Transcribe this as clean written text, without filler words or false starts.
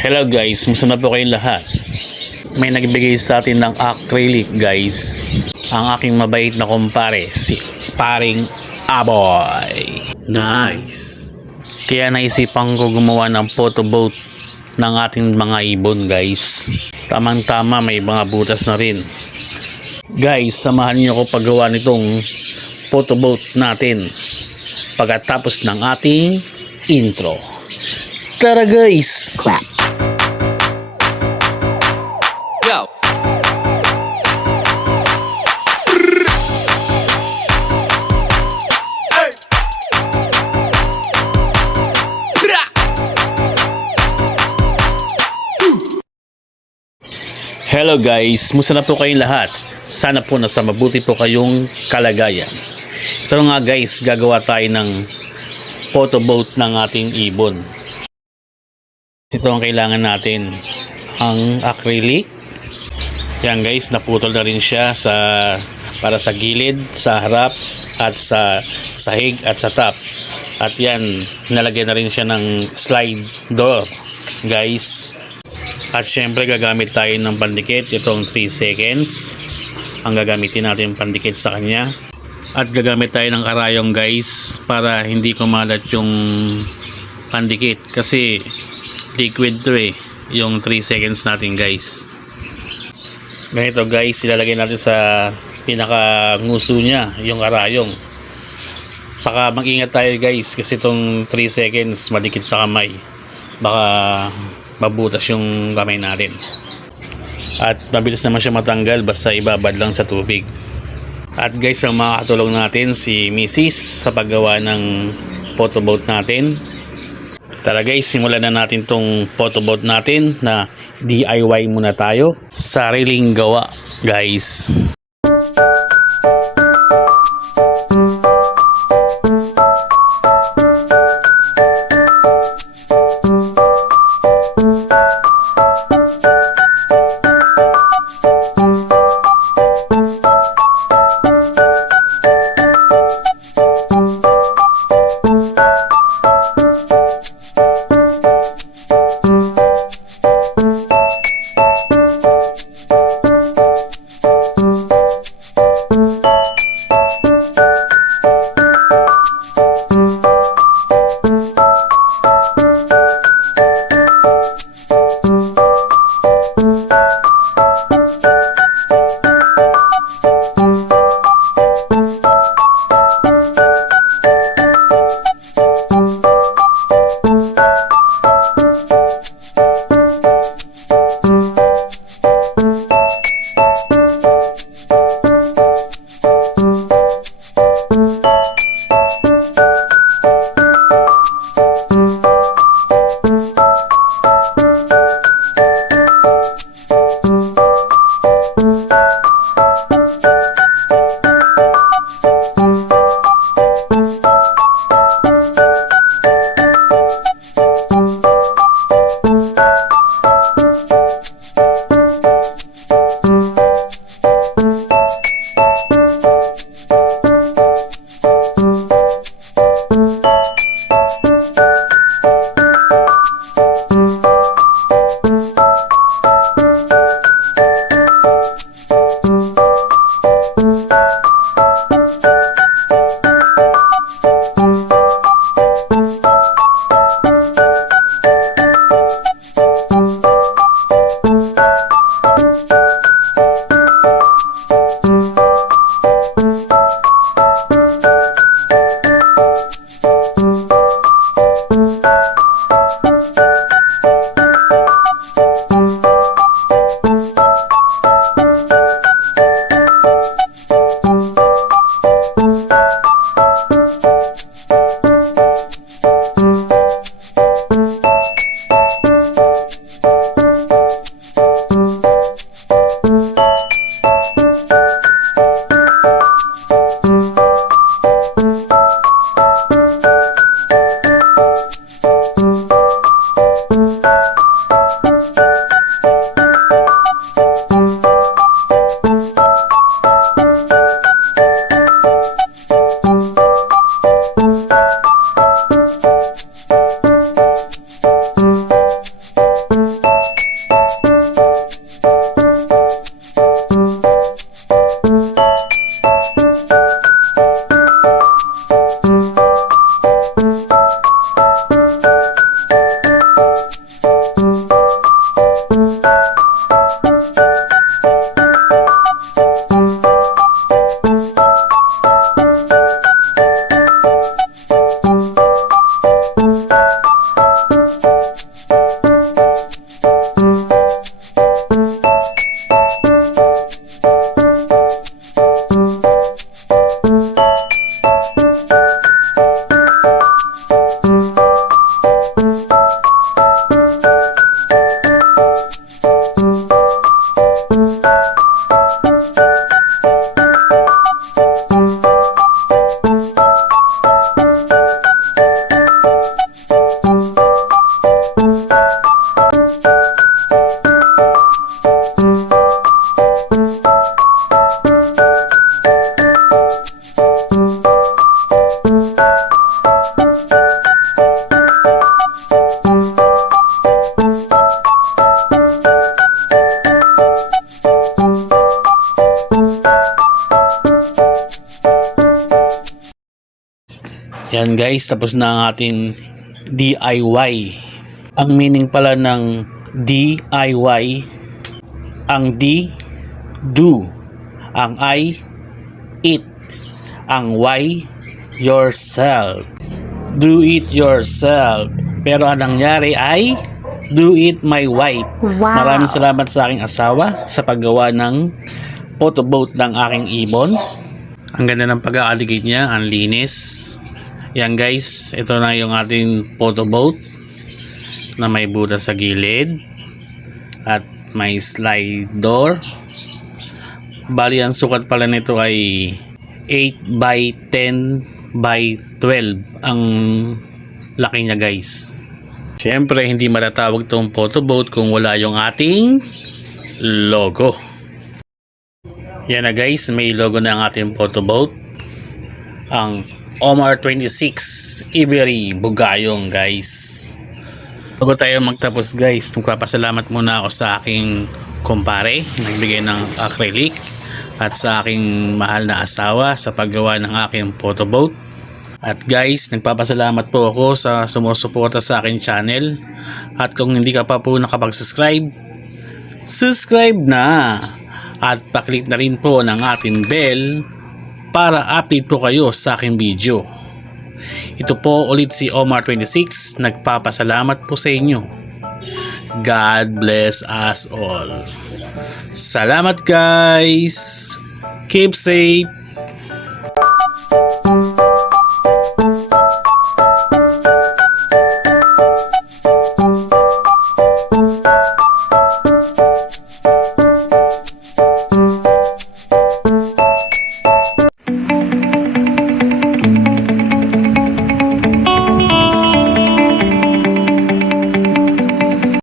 Hello guys, musta na po kayong lahat? May nagbigay sa atin ng acrylic guys. Ang aking mabait na kumpare, si Paring Aboy. Nice. Kaya naisipan ko gumawa ng photo boat ng ating mga ibon guys. Tamang-tama, may mga butas na rin. Guys, samahan niyo ako paggawa nitong photo boat natin pagkatapos ng ating intro. Tara guys! Clap. Go. Hey. Hello guys, musta na po kayong lahat? Sana po nasa mabuti po kayong kalagayan. Ito nga guys, gagawa tayo ng photo boat ng ating ibon. Ito ang kailangan natin, ang acrylic. Yan guys, naputol na rin siya para sa gilid, sa harap, at sa sahig at sa top. At yan, nalagyan na rin siya ng slide door guys. At syempre gagamit tayo ng pandikit, itong 3 seconds ang gagamitin natin pandikit sa kanya. At gagamit tayo ng karayong guys para hindi kumalat yung pandikit kasi liquid to yung 3 seconds natin guys. Ganito guys, ilalagay natin sa pinaka nguso niya yung karayong. Saka mag-ingat tayo guys kasi itong 3 seconds madikit sa kamay, baka mabutas yung kamay natin. At mabilis naman siya matanggal basta ibabad lang sa tubig. At guys, ang makakatulong natin si Mrs. sa paggawa ng photo boat natin. Tara guys, simulan na natin tong photo boat natin na DIY muna tayo. Sariling gawa guys. guys, tapos na ang ating DIY. Ang meaning pala ng DIY, ang D, do. Ang I, eat. Ang Y, yourself. Do it yourself. Pero ang nangyari ay do it my wife. Wow. Maraming salamat sa aking asawa sa paggawa ng photoboat ng aking ibon. Ang ganda ng pag-aaligid niya, ang linis. Yan guys, ito na yung ating photoboat na may butas sa gilid at may slide door. Bali ang sukat pala nito ay 8 by 10 by 12 ang laki niya guys. Siyempre hindi matatawag itong photoboat kung wala yung ating logo. Yan na guys, may logo na ang ating photoboat. Ang Omar 26 Ibery Bugayong guys. Bago tayo magtapos guys, magpapasalamat muna ako sa aking kumpare, nagbigay ng acrylic, at sa aking mahal na asawa sa paggawa ng aking photoboat. At guys, nagpapasalamat po ako sa sumusuporta sa aking channel. At kung hindi ka pa po nakapag-subscribe, subscribe na! At paklik na rin po ng ating bell para update po kayo sa aking video. Ito po ulit si Omar 26, nagpapasalamat po sa inyo. God bless us all. Salamat guys! Keep safe!